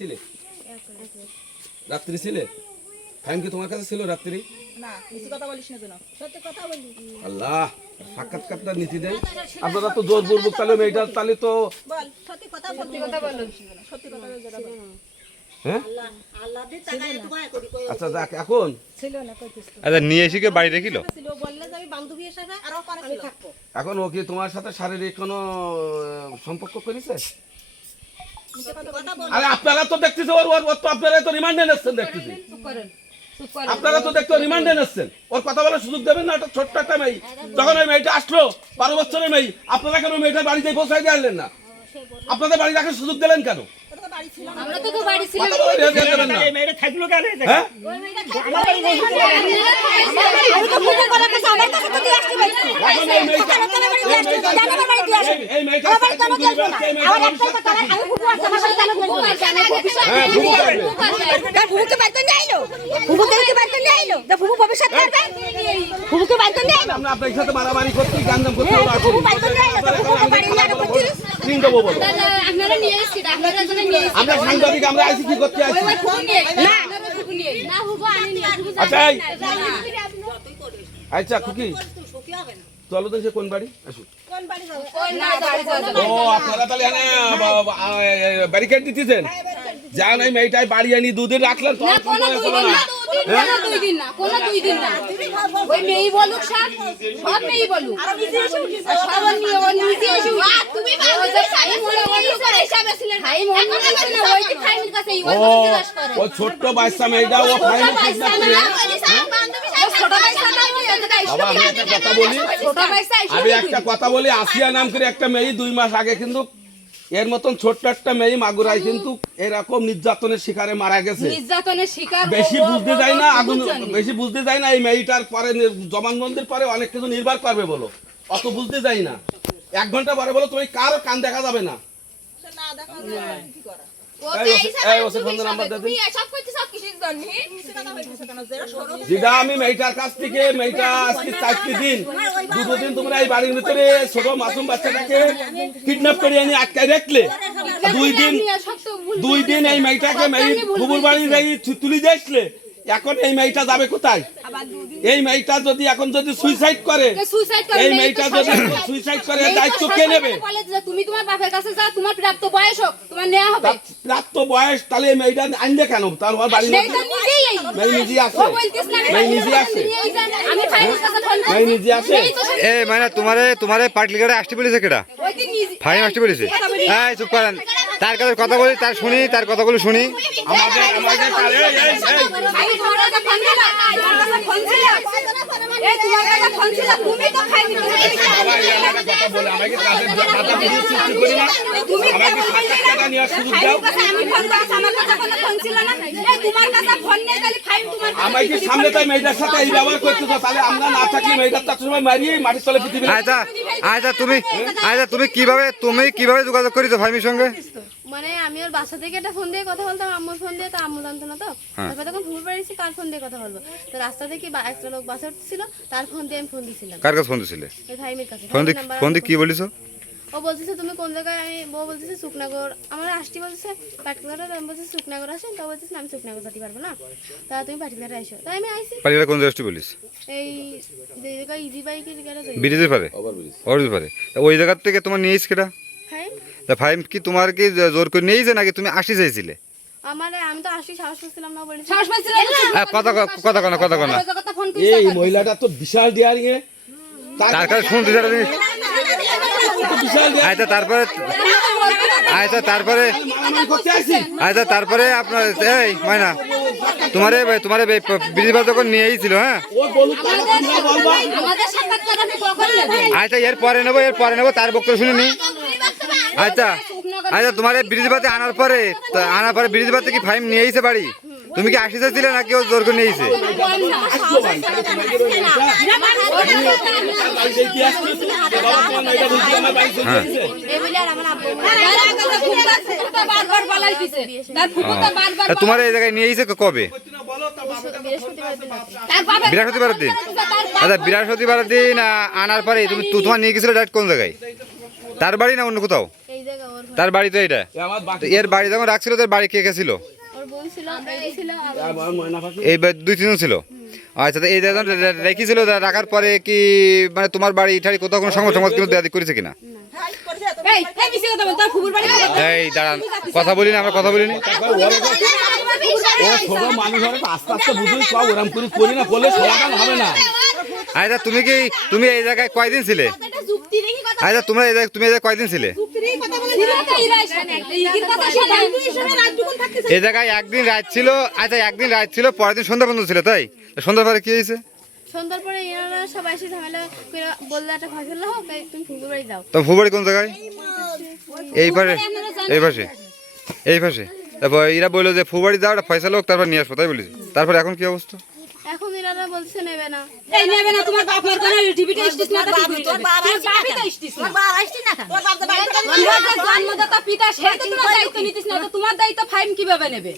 ছিলে? রাত্রি ছিলে? কি তোমার কাছে ছিল রাত্রি? না বেশি কথা বলিস না যেন। সত্যি কথা বলি। আল্লাহ সাক্ষাৎকারটা নীতি দেন। আপনারা তো জোর পূর্বক তাহলে মেয়েটার তাহলে তো বল সত্যি কথা সত্যি কথা বল। সত্যি কথা যেটা বল। হ্যাঁ? আচ্ছা যাক এখন? আচ্ছা নিয়ে এসে বাড়ি রেখিল এখন ও কি তোমার সাথে শারীরিক কোনো সম্পর্ক করেছে? আরে আপনারা তো দেখতেছে ওর ওর ওর তো আপনারা তো রিমান্ডে নিচ্ছেন দেখতেছি। আপনারা তো দেখতে রিমান্ডে নিচ্ছেন ওর কথা বলার সুযোগ দেবেন না একটা ছোট্ট একটা মেয়ে। যখন ওই মেয়েটা আসলো বারো বছরের মেয়ে আপনারা কেন মেয়েটার বাড়িতে পৌঁছাই দিয়ে আনলেন না? আপনাদের বাড়ি রাখার সুযোগ দিলেন কেন? ওটা তো বাড়ি ছিল না। আমরা তো তো বাড়ি ছিলাম কথা বলে দিয়ে দেবেন না। মেয়েটা থাকল কেন হ্যাঁ আমার কেন না? আমার একটাই কথা, আমি আমার কেন? হ্যাঁ ভুবু নিয়ে আইলো। নিয়ে আইলো? তা ভবিষ্যৎ করবে? ফুফুকে বাড়ি নিয়ে আইলো। আমরা আপনার সাথে মারামারি করতে গান্দাম করতে না ফুফু বাড়ি তো নিয়ে আইলো, তা ফুফুকে বাড়ি নিয়ে আইলো করছিস? তিন দেবো বলো আপনারা নিয়ে এসেছি, আপনারা জন্য নিয়ে এসেছি। আমরা সাংবাদিক আমরা আইসি কি করতে। না। না, নিয়ে, আচ্ছা আচ্ছা খুকি চলো তো সে কোন বাড়ি আসুন ও আপনারা তাহলে ব্যারিকেড দিতেছেন? মেয়েটাই বাড়ি আনি দুদিন রাখলেন ছোট্ট বাচ্চা মেয়েটা ও ফাইনাল বাচ্চা না, ও ছোট বাচ্চা না, ও ছোট বাচ্চা। বাবা আমি একটা কথা বলি। ছোট বাচ্চা এসে আমি একটা কথা বলি আসিয়া নাম করে একটা মেয়ে দুই মাস আগে কিন্তু এর মতন ছোট্ট একটা মেয়ে মাগুরায় কিন্তু এরকম নির্যাতনের শিকারে মারা গেছে। নির্যাতনের শিকার বেশি বুঝতে যায় না আগুন বেশি বুঝতে যায় না এই মেয়েটার পরে জবানবন্দির পরে অনেক কিছু নির্ভর করবে বলো। অত বুঝতে যাই না। এক ঘণ্টা পরে বলো তুমি কার কান দেখা যাবে না। না দেখা যায় কি করা ও এই তো ওসে- এইসব এই ওসে তুমি ফোন নাম্বার সবে- দে তুমি এসব করতে সব কিছুই জানি। বেশি কথা বলছিস কেন যেটা সরো যেটা আমি মেয়েটার কাছ থেকে মেয়েটা আজকে চারটি দিন দুটো দিন তোমরা এই বাড়ির ভিতরে ছোট মাসুম বাচ্চাটাকে কিডন্যাপ করে এনে আটকায় রাখলে। দুই দিন দুই দিন এই মেয়েটাকে মেয়ে বুবুর বাড়ি যাই তুলি দিয়েছিলে এখন এই মেয়েটা যাবে কোথায়? এই মেয়েটা যদি এখন যদি সুইসাইড করে করে? এই মেয়েটা যদি সুইসাইড করে দায়িত্ব কে নেবে? তুমি তোমার বাপের কাছে যাও তোমার প্রাপ্ত বয়স হোক তোমার নেওয়া হবে। প্রাপ্ত বয়স তাহলে এই মেয়েটা আনলে কেন? তার মেয়ে মধ্যে নিজেই এই। মেয়ে নিজে আছে। মেয়ে নিজে আছে। আমি ফাইনাল কাছে ফোন মেয়ে নিজে আছে। এ মানে তোমারে তোমারে পাটলিগাড়ে আসতে বলেছে কেডা? ফাইন আসতে বলেছে? হ্যাঁ চুপ করেন। তার কাছে কথা বলি তার শুনি তার কথাগুলো শুনি। আমাদের আমাকে সামনে তাই মেয়েটার সাথে এই ব্যবহার করতেছো তাহলে আমরা না থাকলে মেয়েটার তার সময় মারিয়ে মাটির তলে পৃথিবী আচ্ছা আচ্ছা তুমি আচ্ছা তুমি কীভাবে তুমি কীভাবে যোগাযোগ করেছ ফাইমির সঙ্গে? মানে আমি ওর বাসা থেকে একটা ফোন দিয়ে কথা বলতাম আম্মুর ফোন দিয়ে তো আম্মু জানতো না তো। তারপর তখন ফুল পেরেছি কার ফোন দিয়ে কথা বলব? তো রাস্তা থেকে একটা লোক বাসা উঠছিল তার ফোন দিয়ে আমি ফোন দিছিলাম। কার কাছে ফোন দিছিলে? এই ভাইমের কাছে। ফোন দিয়ে ফোন দিয়ে আমার কি বলিছো? ও বলতেছে তুমি কোন জায়গায়? আমি বউ বলতেছে সুকনাগর আমার আসতে বলছে পাটিকুলার আমি বলছি সুকনাগর আসেন? তো বলতেছে আমি সুকনাগর যেতে পারব না। তা তুমি পাটিকুলার আইসো তাই আমি আইসি পাটলিগাড়ে কোন জায়গায় বলিস? এই যে জায়গায় ইজি বাইকের গেলে ব্রিজের পারে ওর পারে ওই জায়গার থেকে তোমার নিয়েছ কেটা? হ্যাঁ তা ফাইম কি তোমার কি জোর করে নিয়েছে নাকি তুমি আসি চাইছিলে? হ্যাঁ কথা কথা কনা কথা এই মহিলাটা তো বিশাল ডিয়ারিং এ। তার কাছে শুনতে যারা তুমি। বিশাল আচ্ছা তারপরে আচ্ছা তারপরে মারামারি করতে আসি আচ্ছা তারপরে আপনার এই ময়না তোমারে তোমারে ব্রিজ বাস যখন নিয়ে এসেছিল হ্যাঁ? আচ্ছা এর পরে নেব এর পরে নেব তার বক্তব্য শুনে নি। আচ্ছা আচ্ছা তোমার এই ব্রিজ বাতে আনার পরে আনার পরে ব্রিজ বাতে কি ফাইম নিয়ে এসে বাড়ি? তুমি কি আসি চাইছিলে নাকি ও জোর করে নিয়ে এসে বাড়িতে কি আসছিস বাবা তোমার এই জায়গায় নিয়ে এসে কবে? বৃহস্পতিবার দিন। আচ্ছা বৃহস্পতিবারের দিন আনার পরে তুমি তোমার নিয়ে গেছিলে ডাইরেক্ট কোন জায়গায়? তার বাড়ি না অন্য কোথাও? তার বাড়ি তো এটা? তো এর বাড়ি যখন রাখছিল তোর বাড়ি কে কে ছিল? এই দুই তিনজন ছিল? আচ্ছা তো এই যখন রেখেছিল রাখার পরে কি মানে তোমার বাড়ি ঠাড়ি কোথাও কোনো সংবাদ সংবাদ কিন্তু দেওয়া করেছে কিনা? এই এই বেশি কথা বল তোর ফুবুর বাড়ি এই দাঁড়ান কথা বলি না আমরা কথা বলি না ও ছোট মানুষ আস্তে আস্তে বুঝুন সব ওরম করে করি না করলে সমাধান হবে না। আচ্ছা তুমি কি তুমি এই জায়গায় কয়দিন ছিলে? যুক্তি আচ্ছা তোমরা এই জায়গায় তুমি এই জায়গায় কয়দিন ছিলে? এই জায়গায় একদিন রাত ছিল আচ্ছা একদিন রাত ছিল পরের দিন সন্ধ্যা পর্যন্ত ছিল তাই? সন্ধ্যার পরে কি হয়েছে? সন্ধ্যার পরে এনারা সবাই এসে ঝামেলা করে বললে একটা ফসল হোক তুমি ফুকুর যাও। তো ফুবাড়ি কোন জায়গায়? এই পাশে এই পাশে এই পাশে। তারপর এরা বলল যে ফুবাড়ি যাও একটা পয়সা লোক তারপর নিয়ে আসব তাই বলেছি। তারপর এখন কি অবস্থা? বলছে নেবে না। এই নেবে না তোমার বাপ মার কোন টিভিতে স্টিস না বাপ তোর বাপ বাপ আসছিস না তোর বাপ তো জন্মদাতা পিতা সে তো তোমার দায়িত্ব নিতিস না তো তোমার দায়িত্ব ফাইন কীভাবে নেবে?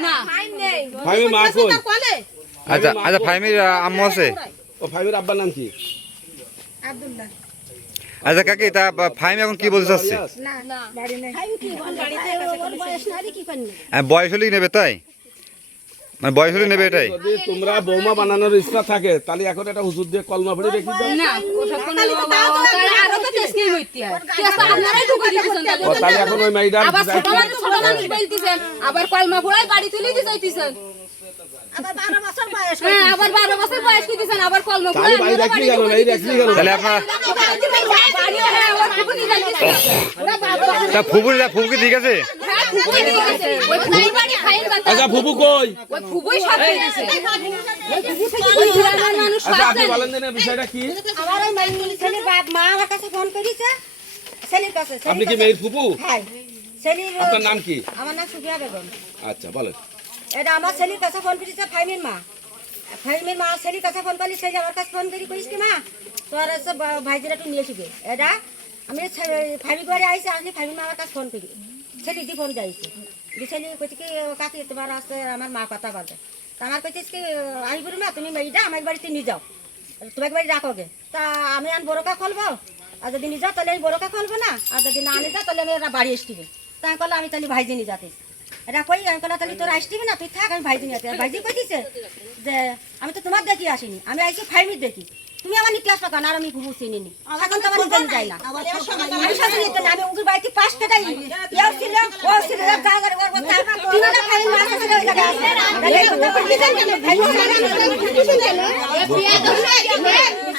না আচ্ছা না। আচ্ছা আচ্ছা ফাইমির আম্মু আছে? ও ফাইমের আব্বার নাম কি? আচ্ছা কাকি তা ফাইম এখন কি বলতে চাচ্ছে? হ্যাঁ, বয়স হলেই নেবে তাই? মানে বয়স হলেই নেবে এটাই? যদি তোমরা বৌমা বানানোর ইচ্ছা থাকে তাহলে এখন একটা হুজুর দিয়ে কলমা ভরে রেখে দাও। না ওসব তাহলে এখন ওই মেয়েটার আবার ছোট মানুষ ছোট আবার কলমা ফুড়াই বাড়ি তুলে দিতে চাইতেছেন। হ্যাঁ আবার বারো বছর বয়স কি আবার কলমা হ্যাঁ আবার ফুকুনি যাইতেছে তা ফুবুর ফুবুকে ঠিক আছে আচ্ছা ফুপু কই? মানুষ আচ্ছা আপনি বলেন দেন বিষয়টা কি? আমার ওই মাইনুল ছেলের বাপ মা আমার কাছে ফোন করেছে। ছেলের কাছে আপনি কি মেয়ের ফুপু? হ্যাঁ ছেলের আপনার নাম কি? আমার নাম সুফিয়া বেগম। আচ্ছা বলেন। এটা আমার ছেলের কাছে ফোন করেছে ফাইমের মা। ফাইমের মা ছেলের কাছে ফোন করলি ছেলে আমার কাছে ফোন করি, করিস কি মা? তোর হচ্ছে ভাইজিরা একটু নিয়ে আসবে। এটা আমি ফাইমি ঘরে আইসি আসলে ফাইমের মা আমার কাছে ফোন করি। ছেলে দি ফোন যাইছে। দি ছেলে কইছে কি কাকি তোমার আছে আমার মা কথা বলবে তা আমার কইছিস কি আসব না তুমি মেয়েটা আমার বাড়িতে নিয়ে যাও। তোমাকে বাড়ি রাখোগে তা আমি আন বড়কা খুলবো? আর যদি নিয়ে যাও, তাহলে আমি বড়কা খুলবো না? আর যদি না নিয়ে যাও, তাহলে আমি বাড়ি আসবে তা আমি আমি তাহলে ভাইজি নিয়ে যাতে এটা কই আমি করলে তাহলে তোরা আসবি না তুই থাক আমি ভাইজি নিয়ে ভাইজি কই দিছে যে আমি তো তোমার দেখি আসিনি আমি আইসি ফাইমির দেখি তুমি আমার নিতে আসবে কেন আর আমি ঘুমু চিনি নি এখন তো আমার নিজে যাই না আমি সাথে নিতে না আমি উগুর বাড়িতে পাঁচ টাকাই এও ছিল ও ছিল যা করে ওর কথা তুমি না ওই আছে তো আইছে মনে আচ্ছা ঠিক না তো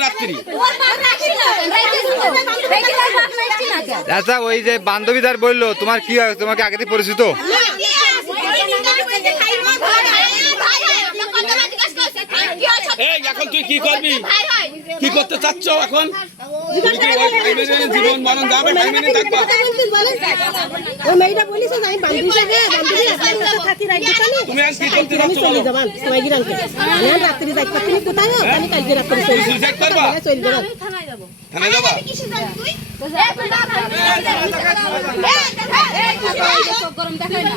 রাত্রি ওর বাপ রাখছি না তো রাইতে ওর বাপ মা এসছে না কেন আচ্ছা ওই যে বান্ধবীদার বলল তোমার কি হয় তোমাকে আগে থেকে পরিচিত এই এখন তুই কি করবি কি করতে চাচ্ছ এখন তুমি কি ওই ফাইমের জীবন মরণ যাবে ফাইমেনে থাকবা ওই মেয়েটা বলিস আমি বান্ধবী সাথে বান্ধবী আপনার থাকি রাখতে পারি তুমি আজ কি করতে আমি চলে যাবান সবাই গিরাঙ্কে আমি রাত্রি যাইতে পারি তুমি কোথায় আমি কালকে রাত্রি চলে তুমি সুইসাইড করবা চলে যাবান আমি থানায় যাব থানায় যাবা গরম দেখায় না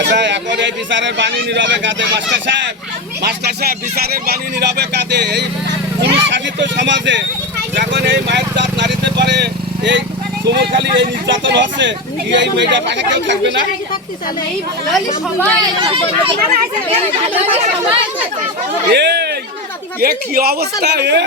আচ্ছা এখন এই বিচারের বাণী নীরবে কাঁদে। মাস্টার সাহেব মাস্টার সাহেব, বিচারের বাণী নীরবে কাঁদে। এই পুরুষ শাসিত সমাজে যখন এই মায়ের জাত নারীতে পারে এই চুমুরখালি এই নির্যাতন হচ্ছে, কি এই মেয়েটা পাশে কেউ থাকবে না? এ কি অবস্থা, এ?